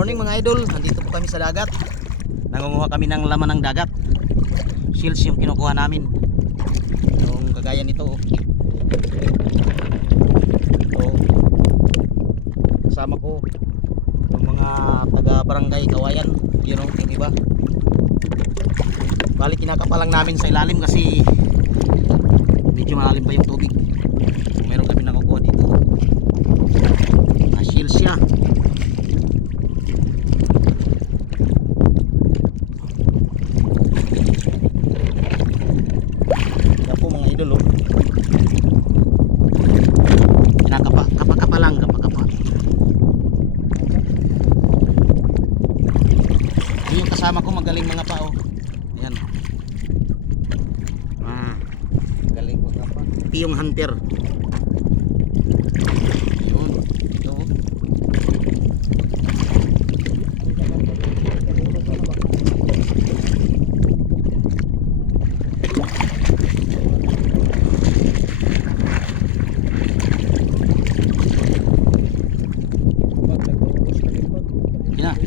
morning mga idol, nandito po kami sa dagat. Nangunguha kami ng laman ng dagat. Shells yung kinukuha namin. Yung kagaya nito. Ito. Kasama ko yung mga taga barangay Kawayan. Yun yung iba. Bali kinakapalang namin sa ilalim kasi medyo malalim pa yung tubig. Meron kami nakukuha dito. Na shells siya. Kinakapa lang, kapa. Yung kasama ko magaling mga pa, oh. Ayan. Magaling mga pa. Ito yung hunter. Yun. Ito. Yan.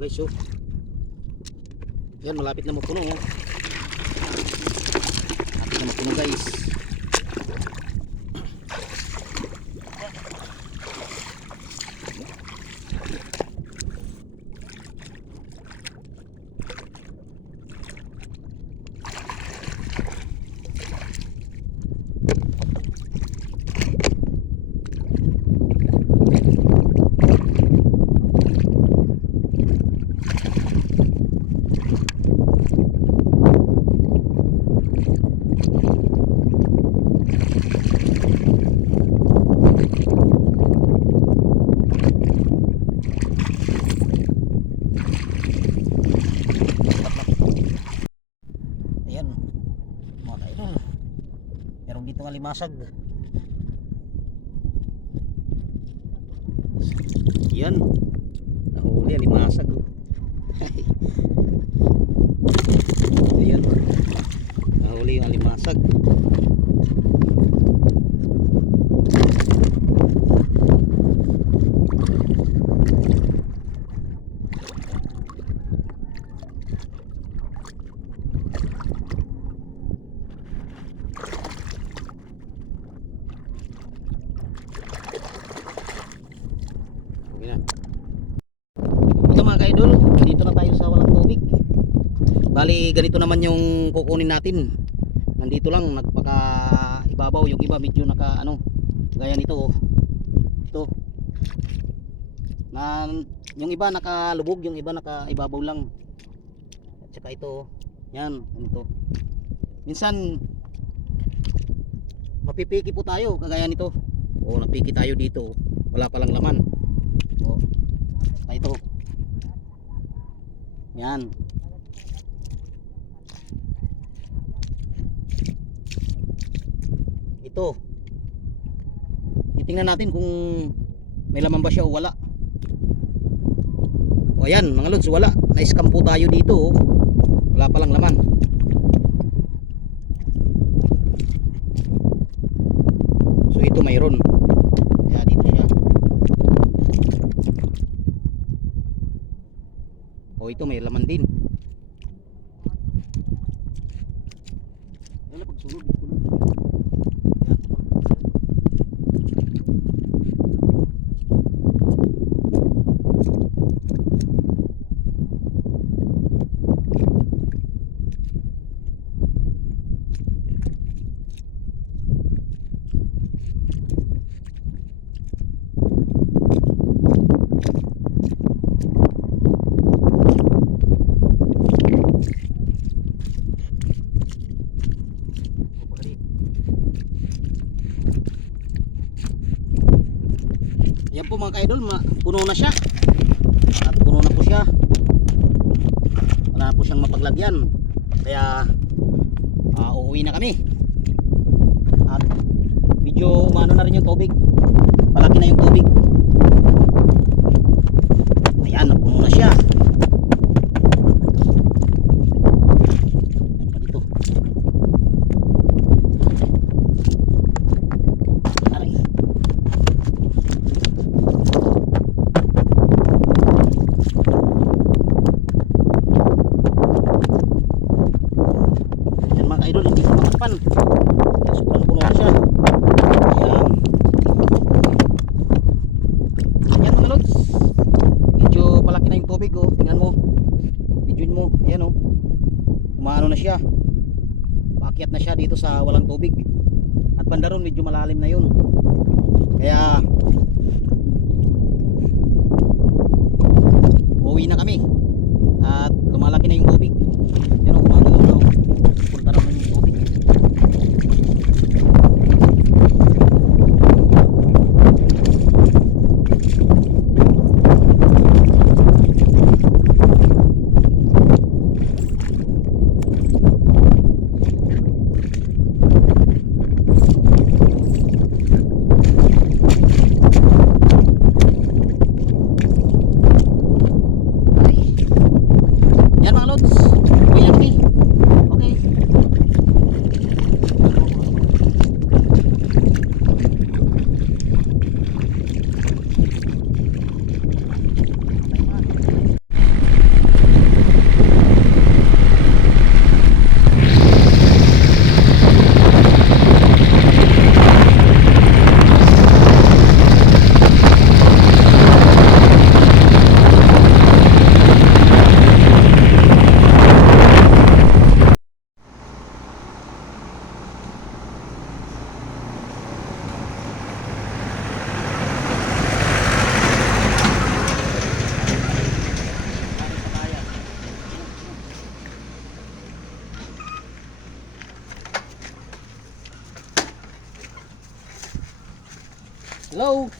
Guys, so yan, malapit na mapuno, oh. Malapit na mapuno, guys. Meron dito nga limasag. Yan. Nahuli ang limasag. Ayan. Nahuli yung limasag. Ito mga ka-idol, dito na tayo sa walang tubig. Bali ganito naman yung kukunin natin. Nandito lang, nagpaka ibabaw. Yung iba medyo naka ano, gaya nito, oh. Ito na, yung iba nakalubog, yung iba naka ibabaw lang. At saka ito, oh. Yan, ganito. Minsan mapipiki po tayo kagaya nito. O napiki tayo dito, wala palang laman. O ito. Yan. Ito. Titingnan natin kung may laman ba siya o wala. O ayan mga lods, wala. Na-scam po tayo dito, oh. Wala palang laman. So ito mayroon. Kaya dito siya. O ito may laman din. Wala pagsunod. Yan po mga ka-idol, puno na siya. At puno na po siya. Wala na po siyang mapaglagyan. Kaya uuwi na kami. At medyo umano na rin yung tubig. Palaki na yung tubig. Ayan, napuno na siya. Dito. Aray. Ayan mga ka-idol, hindi ko matakpan. Sobrang puno na siya. Ayan. Ayan mga lods. Medyo palaki na yung tubig oh. Tingnan mo. Videoin mo. Ayan oh. Umaano na siya. Paakyat na siya dito sa walang tubig. At banda ron medyo malalim na yun. Kaya uwi na kami. At lumalaki na yung tubig. Ayan oh, gumagalaw na oh. Punta naman yung tubig. Yan mga lods, uwi na kami. Okay. Hello.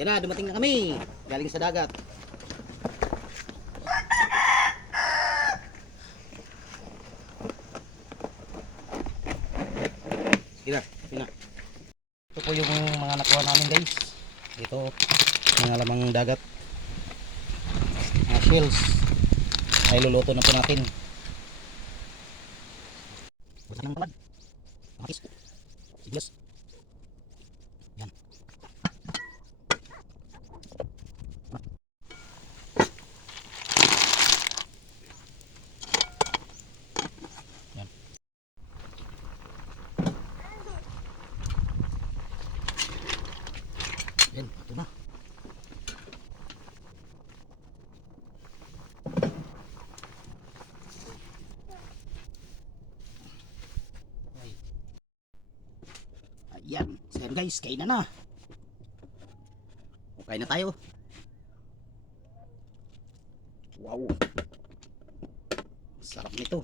Yan na, dumating na kami. Galing sa dagat. Sige na, sige na. Ito po yung mga nakuha namin guys. Ito, mga lamang dagat. Mga shells. Ay luluto na po natin. Busan ng tamad. Makis. Siglas. Yan. Yan. Yan, ito na. Ayan, so yan guys, kain na. Okay na tayo. Wow. Sarap nito.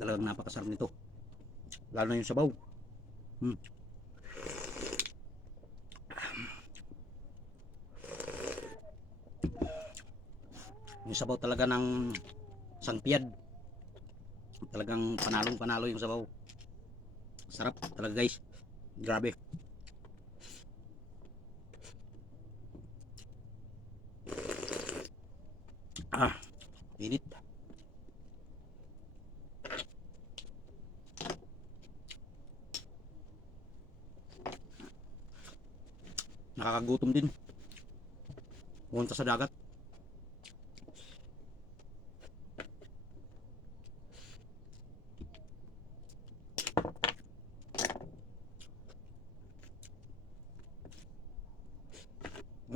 Talagang napakasarap nito. Lalo na yung sabaw. Yung sabaw talaga ng sangpiyad. Talagang panalong-panalo yung sabaw. Sarap talaga guys. Grabe. Init. Nakakagutom din. Pumunta sa dagat.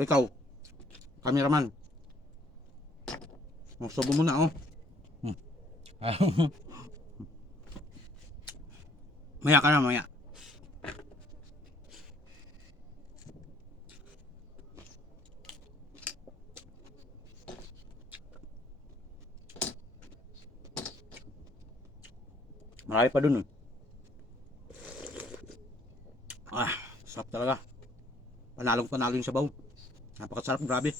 Ikaw, cameraman. Magsubo muna oh. Maya ka na, maya. Marami pa dun. Sarap talaga. Panalong-panalo yung sabaw. Napakasarap, grabe.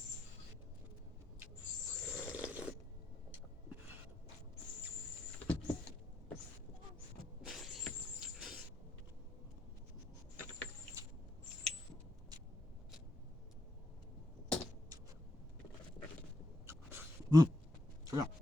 Sarap.